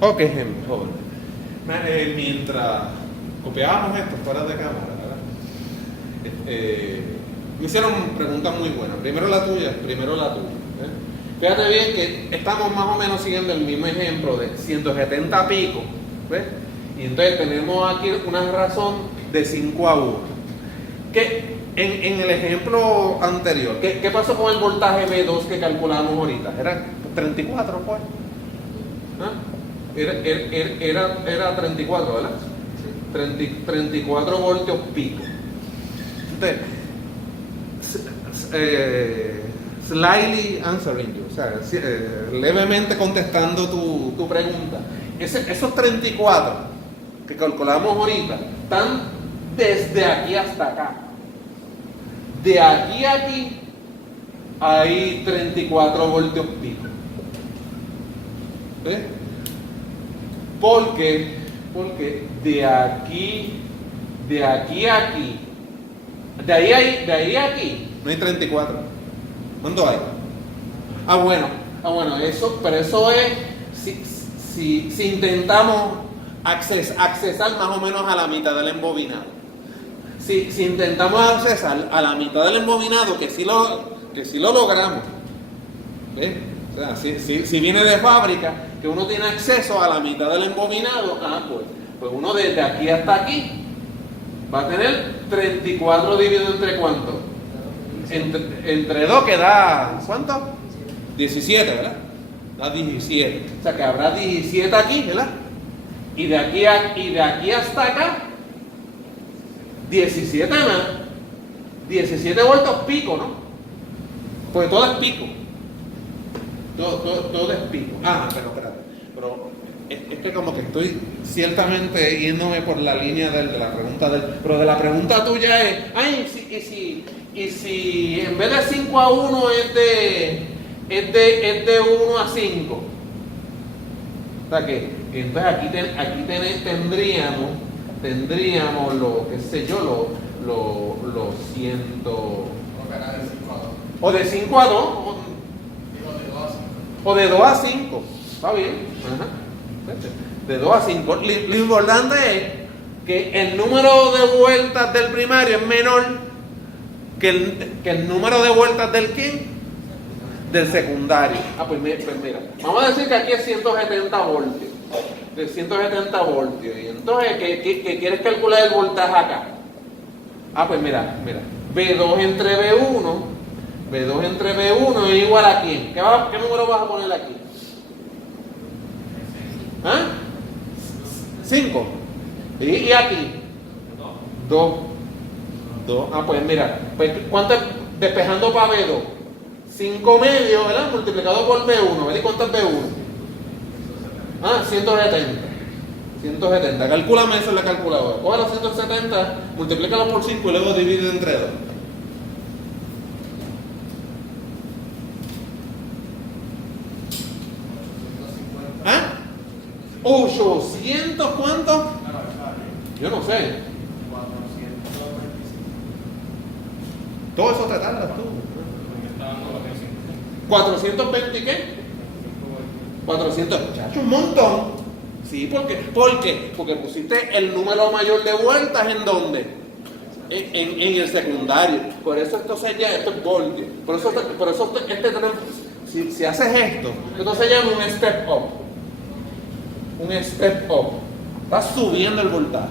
Ok, mejor. Mientras copiábamos esto fuera de cámara, ¿verdad? Me hicieron preguntas muy buenas. Primero la tuya. Fíjate bien que estamos más o menos siguiendo el mismo ejemplo de 170 pico, ¿ves? Y entonces tenemos aquí una razón de 5 a 1. Que en el ejemplo anterior, ¿qué pasó con el voltaje B2 que calculamos ahorita? Era 34, pues. ¿Ah? Era 34, ¿verdad? 34 voltios pico. Entonces, slightly answering you, o sea, levemente contestando tu pregunta. Esos 34 que calculamos ahorita están desde aquí hasta acá. De aquí a aquí hay 34 voltios pico. ¿Ves? Porque de aquí a aquí, de ahí a aquí, no hay 34. ¿Cuánto hay? Bueno, pero eso es si intentamos accesar más o menos a la mitad del embobinado. Si intentamos accesar a la mitad del embobinado, que sí lo logramos. ¿Ves? O sea, si viene de fábrica, que uno tiene acceso a la mitad del embobinado, pues uno desde aquí hasta aquí va a tener 34 dividido entre ¿cuánto? Entre 2 que da, ¿cuánto? 17, ¿verdad? Da 17. O sea que habrá 17 aquí, ¿verdad? Y de aquí hasta acá, 17 más. 17 voltios pico, ¿no? Porque todo es pico. Todo es pico. Pero espérate. Pero es que como que estoy ciertamente yéndome por la línea de la pregunta pero de la pregunta tuya es, y si en vez de 5 a 1 es de 1 a 5. O sea que entonces aquí tendríamos lo, qué sé yo, lo 100. O de 5 a 2. O de 2 a 5. Está bien. Ajá. De 2 a 5. Lo importante es que el número de vueltas del primario es menor que el número de vueltas del ¿quién? Del secundario. Pues mira. Vamos a decir que aquí es 170 voltios. De 170 voltios. Y entonces, ¿qué quieres calcular el voltaje acá? Pues mira. B2 entre B1 es igual a ¿quién? ¿Qué número vas a poner aquí? 5. ¿Y aquí? 2. Pues mira, ¿cuánto es despejando para B2? 5 medios, ¿verdad? Multiplicado por B1, ¿verdad? ¿Y cuánto es B1? 170. Calcúlame eso en la calculadora. Coge los 170, multiplícalo por 5 y luego divide entre 2. 800, ¿cuánto? Yo no sé. 425. Todo eso te tardas tú. 420 qué? 400, muchachos, un montón. Sí, ¿por qué? Porque pusiste el número mayor de vueltas ¿en dónde? En el secundario. Por eso esto es voltio. Por eso si haces esto, esto se llama un step up. Estás subiendo el voltaje.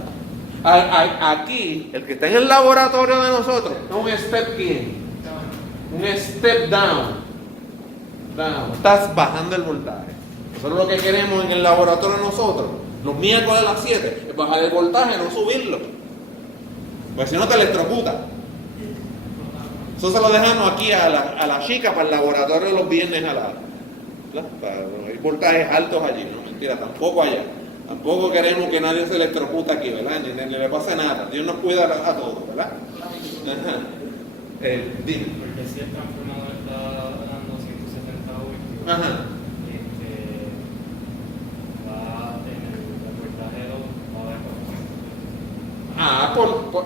Aquí, el que está en el laboratorio de nosotros, es un step ¿quién? Un step down. Estás bajando el voltaje. Nosotros lo que queremos en el laboratorio de nosotros, los miércoles a las 7, es bajar el voltaje, no subirlo. Porque si no te electrocuta. Eso se lo dejamos aquí a la chica para el laboratorio de los viernes hay voltajes altos allí, no mentira, tampoco allá. Tampoco queremos que nadie se electrocute aquí, ¿verdad? Ni le pase nada. Dios nos cuida a todos, ¿verdad? Ajá. Dime. Porque si el transformador está dando 170 voltios, va a tener el voltaje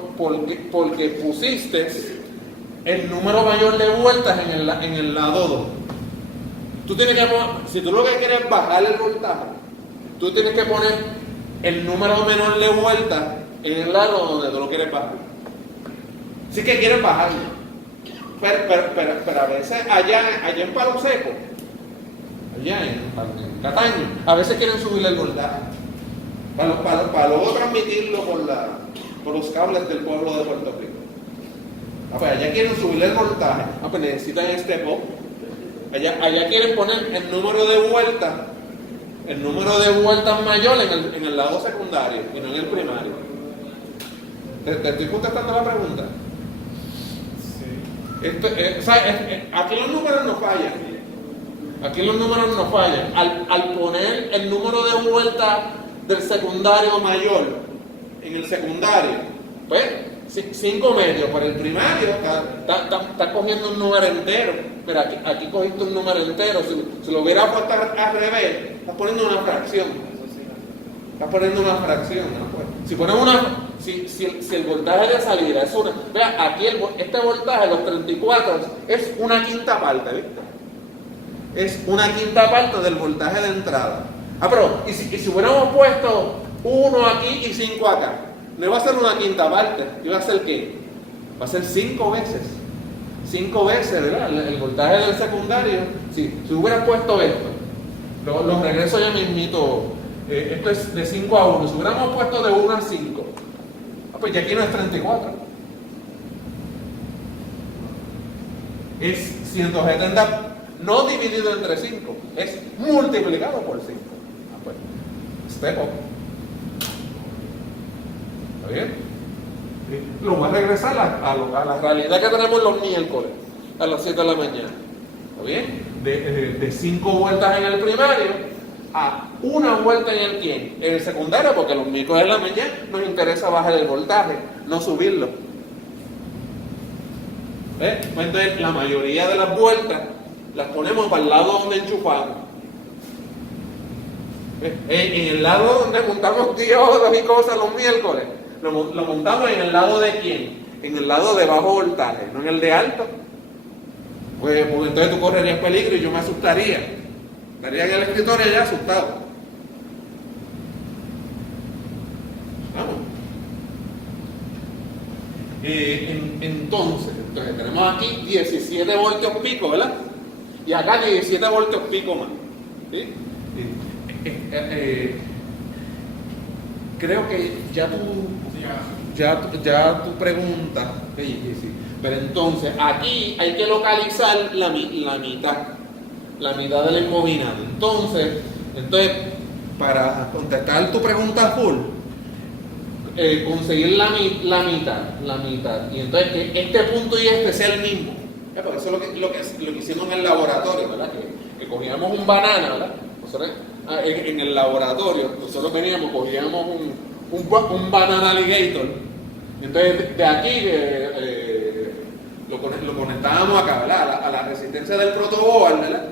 2, porque pusiste el número mayor de vueltas en el lado 2. Tú tienes que, si tú lo que quieres es bajar el voltaje, tú tienes que poner el número menor de vueltas en el lado donde tú lo quieres bajar. Sí que quieres bajarlo. Pero a veces allá en Palo Seco, allá en Cataño, a veces quieren subirle el voltaje. Para luego transmitirlo por los cables del pueblo de Puerto Rico. Pues allá quieren subirle el voltaje. Pues necesitan este pop. Allá quieren poner el número de vueltas mayor en el lado secundario y no en el primario. ¿Te estoy contestando la pregunta? Sí. Aquí los números no fallan. Aquí los números no fallan. Al poner el número de vueltas del secundario mayor en el secundario, pues 5 medios. Para el primario está cogiendo un número entero. Pero aquí cogiste un número entero. Si lo hubiera puesto al revés, estás poniendo una fracción. Estás poniendo una fracción, ¿no? Pues, si el voltaje de salida es una... Vea, aquí este voltaje, los 34, es una quinta parte, ¿viste? Es una quinta parte del voltaje de entrada. Pero, ¿y si hubiéramos puesto 1 aquí y 5 acá? No iba a ser una quinta parte, iba a ser ¿qué? Va a ser 5 veces. 5 veces, ¿verdad? El voltaje del secundario. Si hubieras puesto esto, lo regreso ya mismito. Esto es de 5 a 1. Si hubiéramos puesto de 1 a 5, pues ya aquí no es 34. Es 170, no dividido entre 5, es multiplicado por 5. Pues, step up. ¿Está bien? Lo voy a regresar a la realidad que tenemos los miércoles, a las 7 de la mañana. ¿Está bien? De 5 vueltas en el primario a 1 vuelta en el ¿quién? En el secundario, porque los miércoles de la mañana nos interesa bajar el voltaje, no subirlo. ¿Ves? Pues entonces la mayoría de las vueltas las ponemos para el lado donde enchufamos. ¿Ves? En el lado donde montamos diodos y cosas los miércoles, lo montamos en el lado de ¿quién? En el lado de bajo voltaje, no en el de alto. Pues entonces tú correrías peligro y yo me asustaría. Estaría en el escritorio ya asustado. Vamos. Entonces tenemos aquí 17 voltios pico, ¿verdad? Y acá 17 voltios pico más. ¿Sí? Creo que ya tu pregunta, sí. Pero entonces aquí hay que localizar la mitad del embobinado. Entonces, para contestar tu pregunta full, conseguir la mitad. Y entonces que este punto y este sea el mismo. Porque eso es lo que hicimos en el laboratorio, ¿verdad? Que cogíamos un banana, ¿verdad? Nosotros, en el laboratorio, nosotros cogíamos un banana alligator. Entonces, de aquí lo conectábamos acá, ¿verdad? A la resistencia del protoboard, ¿verdad?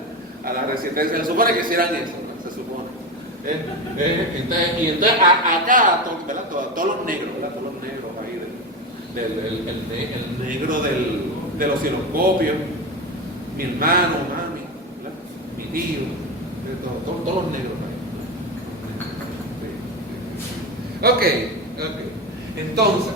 A la resistencia, se supone que hicieran eso, ¿no? Se supone. Entonces acá, ¿verdad? Todos los negros, ¿verdad? Todos los negros ahí, el negro del osciloscopio, mi hermano, mami, ¿verdad? Mi tío, todos los negros ahí. Ok. Entonces,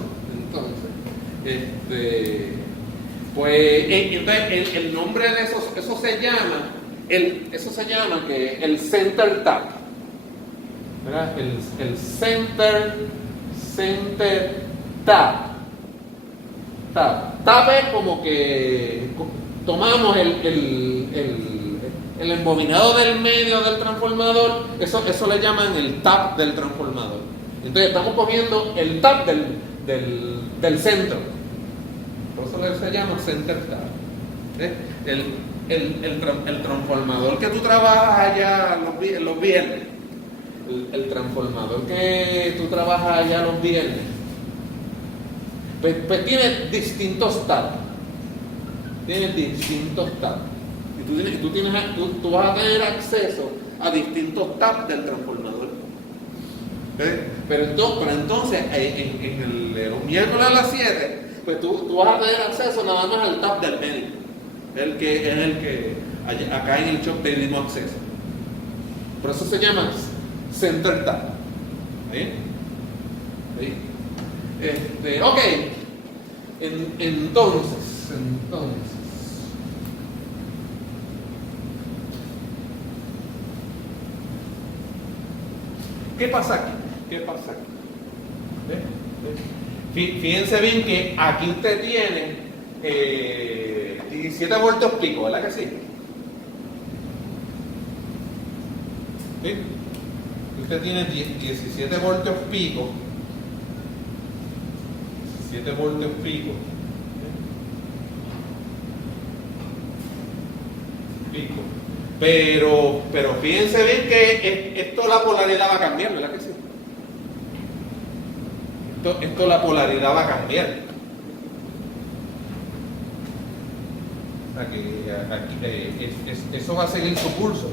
pues, entonces el nombre de eso se llama que el center tap, ¿verdad? El center tap. Tap es como que tomamos el embobinado del medio del transformador, eso le llaman el tap del transformador. Entonces estamos cogiendo el tap del centro. Por eso se llama center tap. El transformador que tú trabajas allá los viernes, el transformador que tú trabajas allá los viernes, pues tiene distintos taps. Y tú vas a tener acceso a distintos taps del transformador. Pero entonces en los miércoles a las 7, pues tú vas a tener acceso nada más al tap del medio, es el que acá en el shop pedimos acceso. Por eso se llama center tap. ¿Bien? ¿Sí? Ok. Entonces. ¿Qué pasa aquí? ¿Ve? Fíjense bien que aquí usted tiene 17 voltios pico, ¿verdad que sí? ¿Sí? Usted tiene 17 voltios pico. 17 voltios pico. Pico. Pero fíjense bien que esto la polaridad va a cambiar, ¿verdad que sí? Esto la polaridad va a cambiar. Eso va a seguir su curso.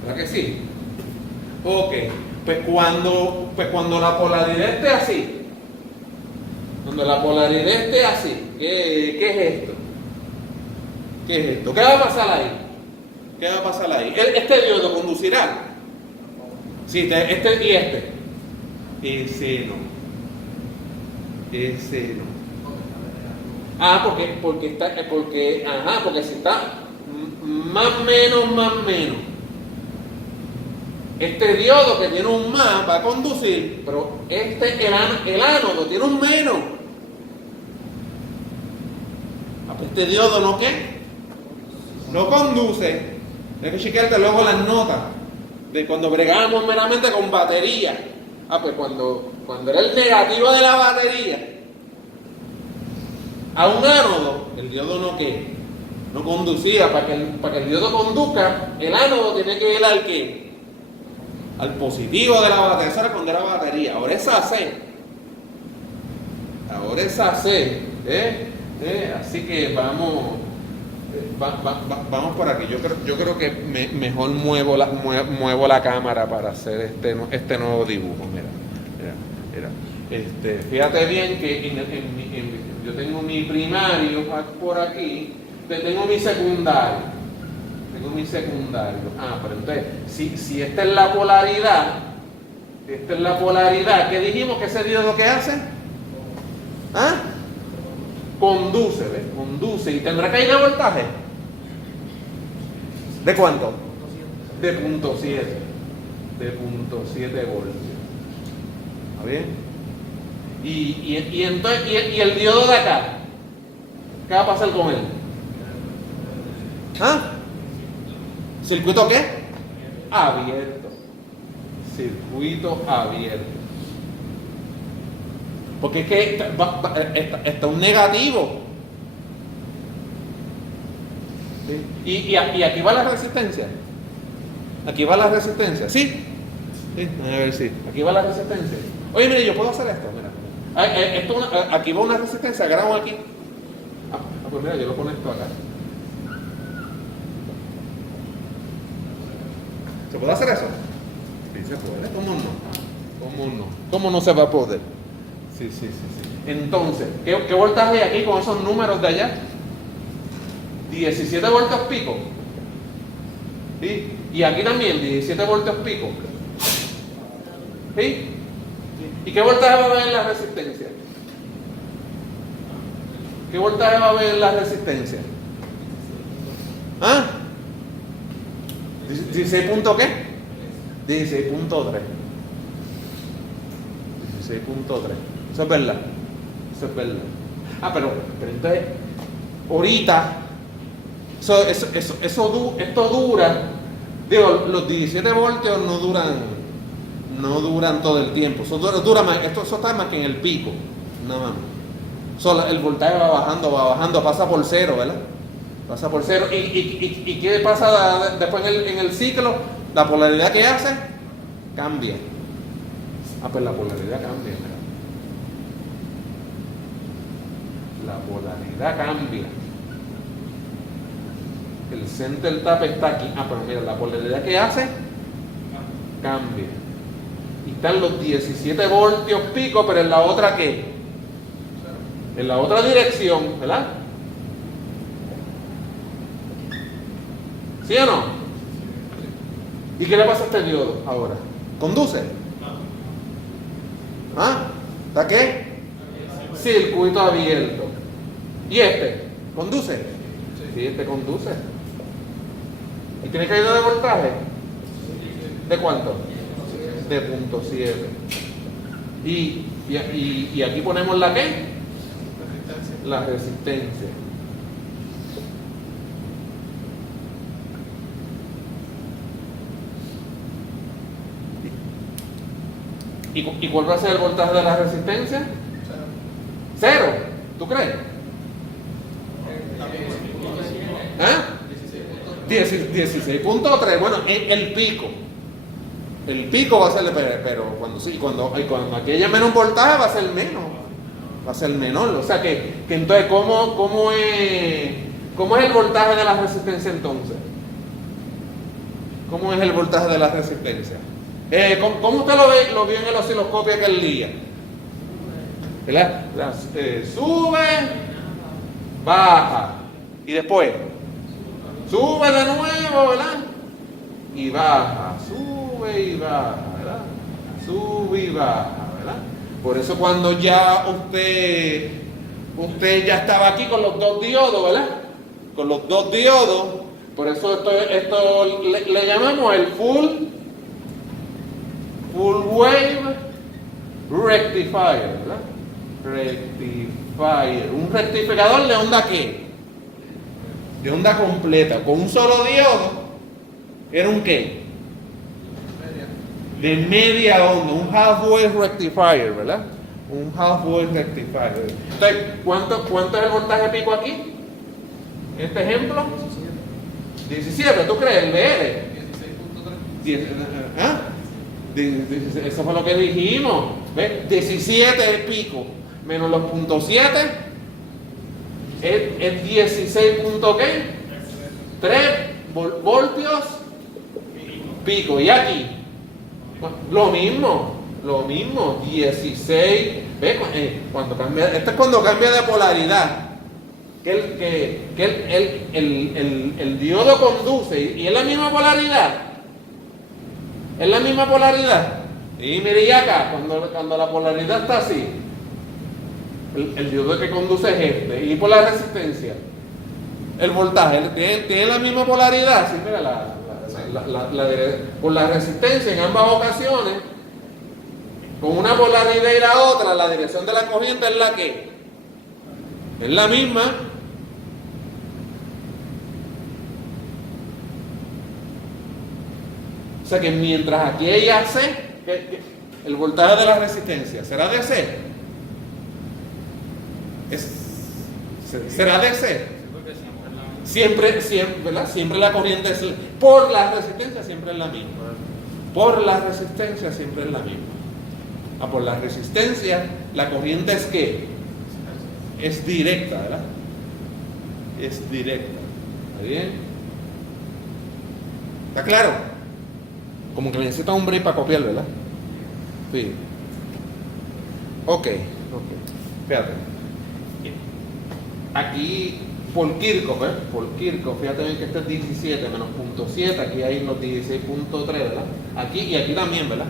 ¿Verdad que sí? Ok, pues cuando la polaridad esté así, ¿qué es esto? ¿Qué va a pasar ahí? Este diodo conducirá. Sí, este y este. Ese no. Porque si está más menos. Este diodo que tiene un más va a conducir, pero el ánodo tiene un menos. Este diodo no ¿qué? No conduce. Tienes que chequearte luego las notas de cuando bregamos meramente con batería. Pues cuando era el negativo de la batería a un ánodo, el diodo no ¿qué? No conducía. Para que el diodo conduzca, el ánodo tiene que ir al ¿qué? Al positivo de la batería. Eso era cuando era batería. Ahora es AC. Así que vamos por aquí. Yo creo que mejor muevo la cámara para hacer este nuevo dibujo. Mira. Fíjate bien que yo tengo mi primario por aquí, tengo mi secundario. Pero entonces, si esta es la polaridad, ¿qué dijimos que ese diodo que hace? Conduce, ¿ves? Conduce. ¿Y tendrá caída de voltaje? ¿De cuánto? De 0.7. De 0.7 voltios. ¿Está bien? Y entonces, ¿y el diodo de acá? ¿Qué va a pasar con él? ¿Circuito qué? Abierto. Circuito abierto. Porque es que está un negativo. ¿Sí? Y aquí va la resistencia. ¿Sí? Sí, a ver si. Aquí va la resistencia. Oye, mire, yo puedo hacer esto. Mira. Aquí va una resistencia. Grabo aquí. Pues mira, yo lo conecto acá. ¿Se puede hacer eso? Sí, se puede. ¿Cómo no se va a poder? Sí. Entonces, ¿qué voltaje hay aquí con esos números de allá? 17 voltios pico. ¿Sí? Y aquí también 17 voltios pico. ¿Sí? ¿Y qué voltaje va a haber en la resistencia? ¿Qué voltaje va a haber en la resistencia? ¿16 punto qué? 16.3. Eso es verdad. Pero entonces, ahorita, esto dura, los 17 voltios no duran todo el tiempo. Eso dura más, esto está más que en el pico, nada más. El voltaje va bajando, pasa por cero, ¿verdad? Pasa por cero. ¿Y qué pasa después en el ciclo? La polaridad que hace cambia. Pues la polaridad cambia, ¿verdad? La polaridad cambia. El center tap está aquí. Pero mira, la polaridad que hace cambia. Y están los 17 voltios pico, pero en la otra ¿qué? En la otra dirección, ¿verdad? ¿Sí o no? ¿Y qué le pasa a este diodo ahora? ¿Conduce? ¿Ah? ¿Está qué? Circuito abierto. ¿Y este? ¿Conduce? Sí, este conduce. ¿Y tiene caída de voltaje? ¿De cuánto? De 0.7. Y aquí ponemos la ¿qué? La resistencia. ¿Y cuál va a ser el voltaje de la resistencia? Cero. ¿Tú crees? ¿Ah? 16.3. Bueno, el pico. El pico va a ser, pero cuando aquí haya menos voltaje va a ser menos. Va a ser menor. O sea que entonces, ¿cómo es el voltaje de la resistencia entonces? ¿Cómo es el voltaje de la resistencia? ¿Cómo usted lo vio en el osciloscopio aquel día? ¿Verdad? Sube, baja. Y después, sube de nuevo, ¿verdad? Y baja, sube y baja, ¿verdad? Sube y baja, ¿verdad? Por eso cuando ya usted ya estaba aquí con los dos diodos, ¿verdad? Con los dos diodos, por eso esto le llamamos el full wave rectifier, ¿verdad? Rectifier, un rectificador de onda ¿qué? De onda completa, con un solo diodo, era un ¿qué? De media onda, un half-wave rectifier, ¿verdad? Un half-wave rectifier. Entonces, ¿cuánto es el voltaje pico aquí? Este ejemplo, 17, ¿tú crees? El BL. 16.3. ¿Ah? Eso fue lo que dijimos. ¿Ves? 17 es pico, menos los .7 es 16 ¿qué? 3 voltios pico. Y aquí lo mismo 16. ¿Ves? Cuando cambia, esto es cuando cambia de polaridad, que el diodo conduce y es la misma polaridad. Es la misma polaridad. Y mire, y acá, cuando la polaridad está así, el diodo que conduce es este. Y por la resistencia, el voltaje, tiene la misma polaridad. Sí, mira, por la resistencia en ambas ocasiones, con una polaridad y la otra, la dirección de la corriente es la que es la misma. O sea que mientras aquí hay AC, el voltaje de la resistencia será DC. ¿Será DC? Siempre, ¿verdad? Siempre la corriente es por la resistencia siempre es la misma. Por la resistencia siempre es la misma. Por la resistencia la corriente es ¿qué? Es directa, ¿verdad? Es directa. ¿Está bien? ¿Está claro? Como que necesita un break para copiar, ¿verdad? Sí. Ok. Fíjate. Aquí, por Kirchhoff, fíjate bien que este es 17 menos .7, aquí hay los 16.3, ¿verdad? Aquí y aquí también, ¿verdad?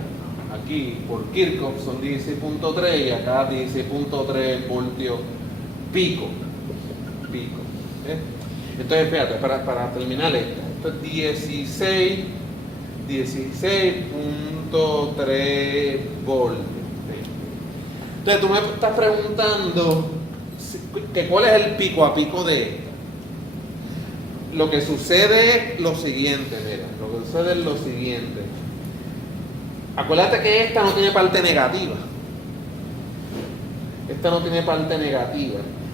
Aquí, por Kirchhoff son 16.3 y acá 16.3 voltios pico. Entonces, fíjate, para terminar esto es 16.3 voltios. Entonces tú me estás preguntando que cuál es el pico a pico de esta. Lo que sucede es lo siguiente, mira, acuérdate que esta no tiene parte negativa.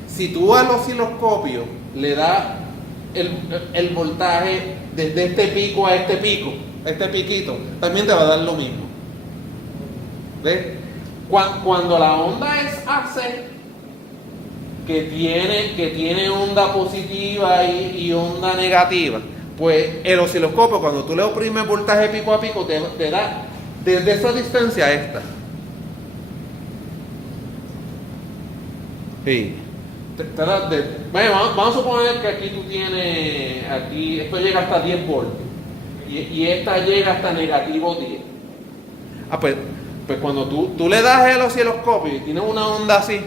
Si tú al osciloscopio le das el voltaje desde este pico a este pico, este piquito, también te va a dar lo mismo. ¿Ves? Cuando la onda es AC, que tiene onda positiva y onda negativa, pues el osciloscopio, cuando tú le oprimes voltaje pico a pico, te da desde esa distancia a esta. Sí. Bueno, vamos a suponer que aquí tú tienes, esto llega hasta 10 voltios. y esta llega hasta negativo 10. Pues cuando tú le das el osciloscopio y tienes una onda así,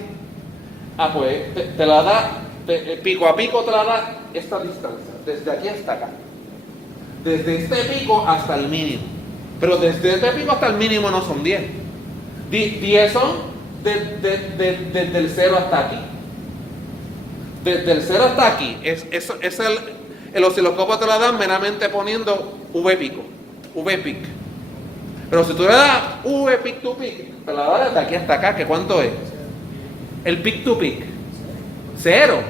pues te la da, pico a pico te la da esta distancia, desde aquí hasta acá. Desde este pico hasta el mínimo. Pero desde este pico hasta el mínimo no son 10. 10 son desde el 0 hasta aquí. Desde el 0 hasta aquí. El osciloscopio te la dan meramente poniendo V pico. V pic. Pero si tú le das V pic to pic, te la da desde aquí hasta acá. ¿Que cuánto es? El pic to pic. 0.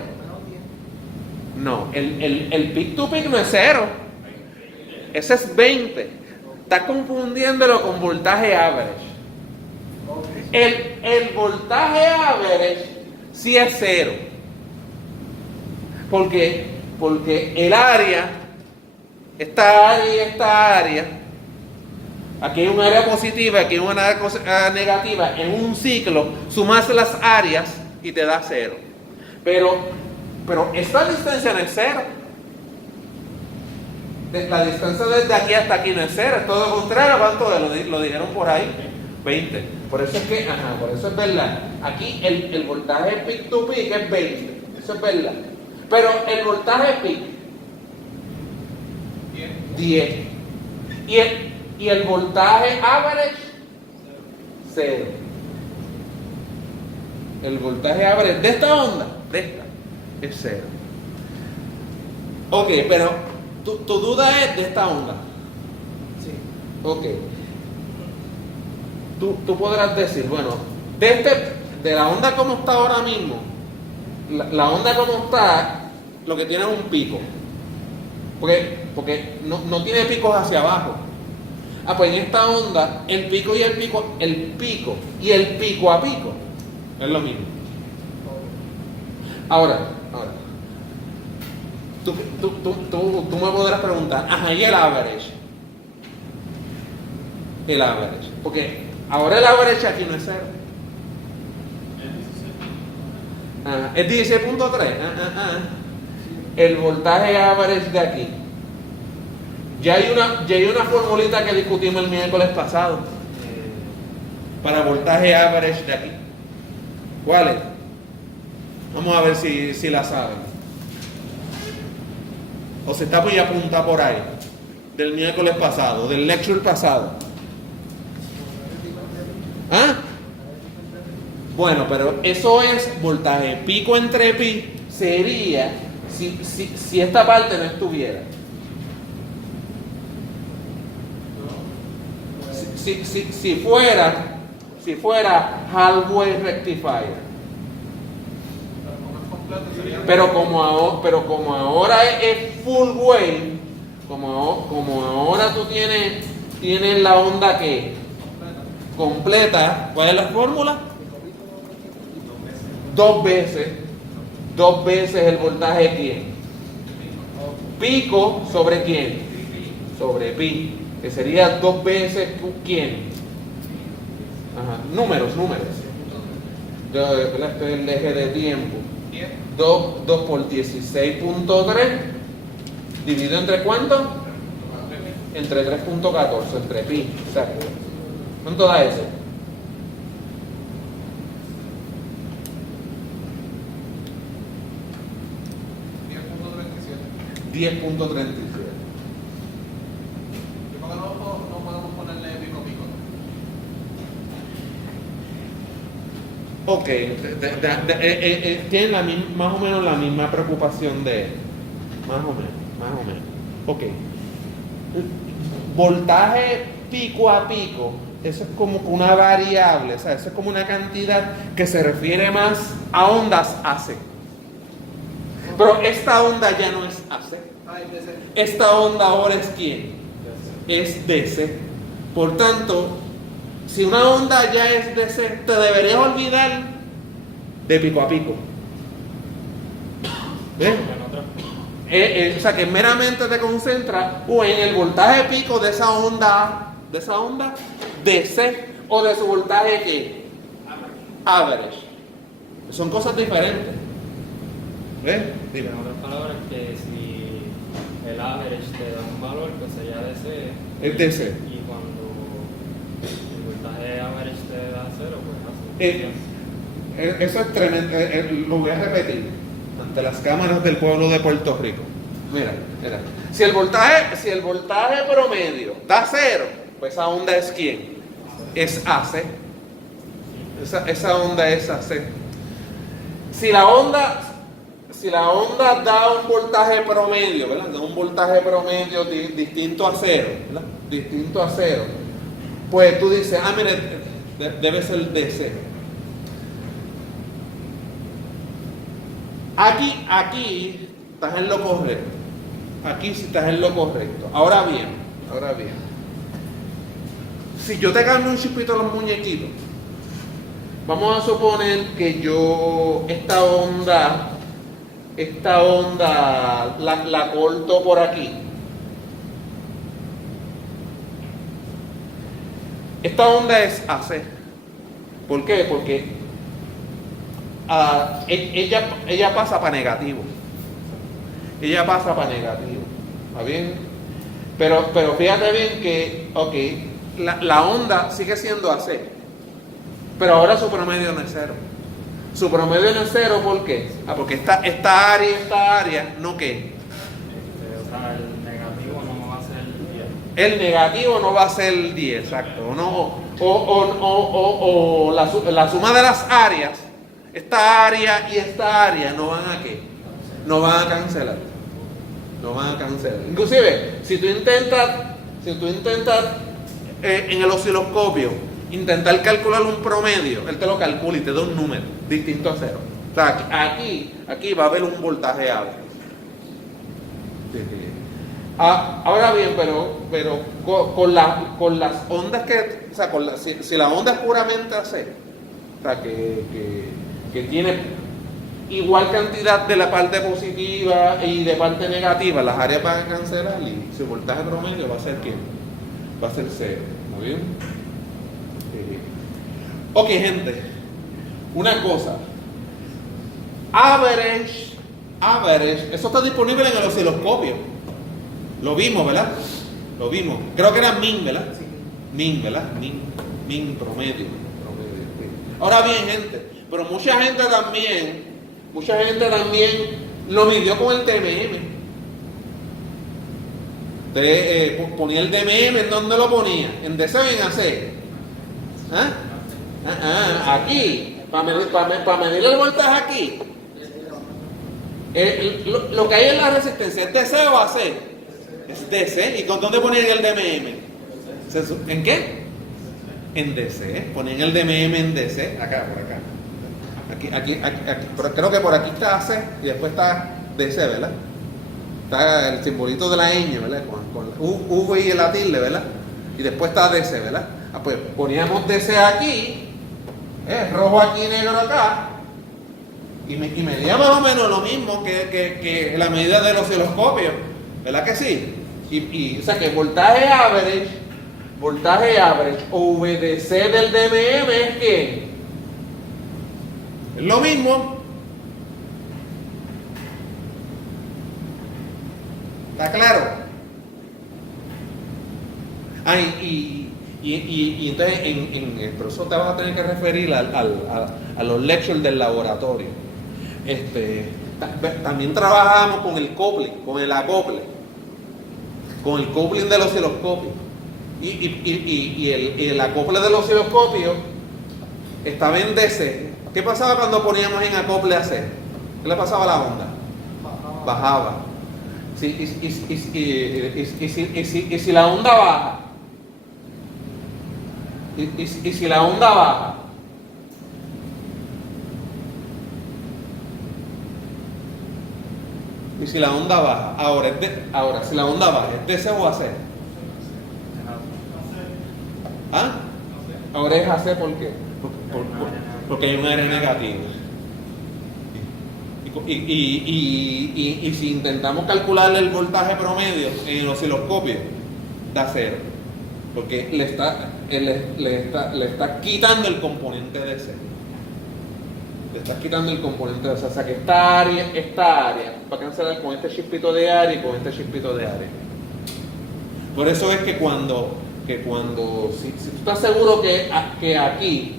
No, el pic to pic no es 0. Ese es 20. Estás confundiéndolo con voltaje average. El voltaje average sí es 0. ¿Por qué? Porque el área, esta área y esta área, aquí hay un área positiva, aquí hay una área negativa, en un ciclo sumas las áreas y te da 0. Pero esta distancia no es 0. La distancia desde aquí hasta aquí no es 0, es todo lo contrario. ¿Cuánto lo dijeron por ahí? 20. Por eso es que, por eso es verdad. Aquí el voltaje peak to peak es 20. Eso es verdad. Pero el voltaje peak 10. Y el voltaje average 0. El voltaje average de esta onda, es 0. Ok, pero tu duda es de esta onda. Sí. Ok. Tú podrás decir, bueno, de la onda como está ahora mismo, la onda como está, lo que tiene es un pico. Porque no tiene picos hacia abajo. Pues en esta onda, el pico y el pico y el pico a pico es lo mismo. Ahora, tú me podrás preguntar, ¿y el average? El average. Porque ahora el average aquí no es 0. Es 16.3. El voltaje average de aquí. Ya hay una formulita que discutimos el miércoles pasado para voltaje average de aquí. ¿Cuál es? Vamos a ver si la saben. O se está muy apuntada por ahí. Del miércoles pasado, del lecture pasado. Bueno, pero eso es voltaje pico entre pi. Sería si esta parte no estuviera. Si fuera halfway rectifier. Pero como ahora es full wave, como ahora tú tienes la onda que completa, ¿cuál es la fórmula? 2 veces el voltaje ¿quién? Pico sobre ¿quién? Sobre pi, que sería 2 veces ¿quién? Números. Esto es el eje de tiempo. 2 por 16.3 dividido entre ¿cuánto? Entre 3.14, entre pi. Exacto. ¿Cuánto da eso? 10.37. ¿Por qué no podemos ponerle pico? Ok, tienen más o menos la misma preocupación de más o menos. Ok. Voltaje pico a pico, eso es como una variable, o sea, eso es como una cantidad que se refiere más a ondas AC. Pero esta onda ya no es AC. Esta onda ahora es ¿quién? Es DC. Por tanto, si una onda ya es DC, te deberías olvidar de pico a pico. ¿Ves? O sea, que meramente te concentra o en el voltaje pico de esa onda DC o de su voltaje ¿qué? Average. Son cosas diferentes. ¿Ves? Dime. En otras palabras, que si el average te da un valor que sería DC. Es DC. Y cuando el voltaje average te da 0, pues así. Eso es tremendo. Lo voy a repetir ante las cámaras del pueblo de Puerto Rico. Mira. Si el voltaje promedio da 0, pues esa onda es ¿quién? Es AC. Esa onda es AC. Si la onda da un voltaje promedio, ¿verdad? Da un voltaje promedio distinto a 0, ¿verdad? Distinto a 0. Pues tú dices, mire, debe ser DC. Aquí estás en lo correcto. Aquí sí estás en lo correcto. Ahora bien. Si yo te cambio un chispito a los muñequitos, vamos a suponer que yo esta onda la corto por aquí. Esta onda es AC. ¿Por qué? Porque ella pasa para negativo. ¿Está bien? Pero fíjate bien que, la onda sigue siendo AC. Pero ahora su promedio no es 0. Su promedio no es 0, ¿por qué? Porque esta área y esta área, ¿no qué? O sea, el negativo no va a ser 10. El negativo no va a ser 10, exacto. O la suma de las áreas, esta área y esta área, ¿no van a qué? No van a cancelar. Inclusive, si tú intentas en el osciloscopio intentar calcular un promedio, él te lo calcula y te da un número distinto a 0. O sea, aquí va a haber un voltaje alto. Ahora bien, pero con las ondas que, o sea, si la onda es puramente AC, o sea, que tiene igual cantidad de la parte positiva y de parte negativa, las áreas van a cancelar y su voltaje promedio va a ser ¿qué? Va a ser 0. ¿Muy bien? Ok, gente, una cosa. Average, eso está disponible en el osciloscopio. Lo vimos, ¿verdad? Creo que era min, ¿verdad? Sí. Min, ¿verdad? Min promedio. Sí. Ahora bien, gente, pero mucha gente también lo midió con el TMM. Ponía el DMM, ¿en dónde lo ponía? ¿En DC o en AC? Aquí, para medir el voltaje aquí. Lo que hay en la resistencia, ¿es DC o AC? Es DC. ¿Y con dónde ponían el DMM? ¿En qué? En DC. Ponían el DMM en DC. Acá, por acá. Aquí. Creo que por aquí está AC y después está DC, ¿verdad? Está el simbolito de la ñ, ¿verdad? Con V y la tilde, ¿verdad? Y después está DC, ¿verdad? Pues poníamos DC aquí, rojo aquí, negro acá, y medía más o menos lo mismo que la medida del osciloscopio, ¿verdad que sí? O sea que voltaje average o VDC del DMM es ¿qué? Es lo mismo. ¿Está claro? Y entonces en el profesor te vas a tener que referir a los lectures del laboratorio. También trabajamos con el coupling, con el acople, con el coupling del osciloscopio. Y el acople del osciloscopio estaba en DC. ¿Qué pasaba cuando poníamos en acople AC? ¿Qué le pasaba a la onda? Bajaba. Y si la onda baja, y si la onda baja, ahora si la onda baja, ¿es DC o AC? Ahora es AC, ¿por qué? Porque hay un área negativa. Y si intentamos calcular el voltaje promedio en el osciloscopio, da 0. Porque le está quitando el componente de C. Le estás quitando el componente de ese. O sea que esta área va a cancelar con este chispito de área y con este chispito de área. Por eso es que cuando si tú estás seguro que aquí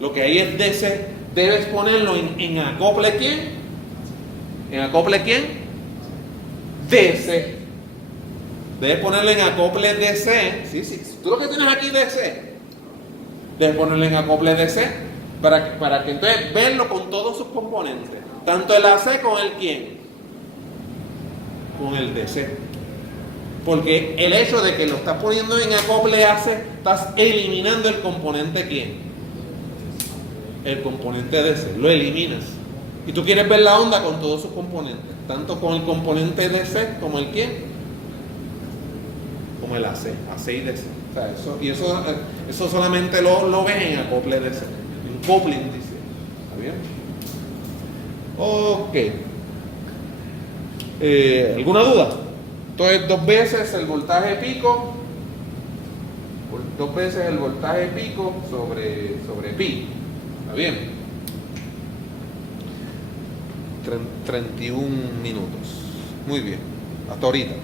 lo que hay es DC, debes ponerlo en acople ¿quién? ¿En acople quién? DC. Debes ponerlo en acople DC. Sí, sí. Si tú lo que tienes aquí DC, debes ponerlo en acople DC para que entonces verlo con todos sus componentes. Tanto el AC con el quién. Con el DC. Porque el hecho de que lo estás poniendo en acople AC, estás eliminando el componente quién. El componente DC. Lo eliminas. Y tú quieres ver la onda con todos sus componentes. Tanto con el componente DC como el quién. Como el AC. AC y DC. O sea, eso solamente lo ves en acople DC. En coupling DC. ¿Está bien? Ok. ¿Alguna duda? Entonces, 2 veces el voltaje pico, 2 veces el voltaje pico sobre pi. ¿Está bien? 31 minutos. Muy bien. Hasta ahorita.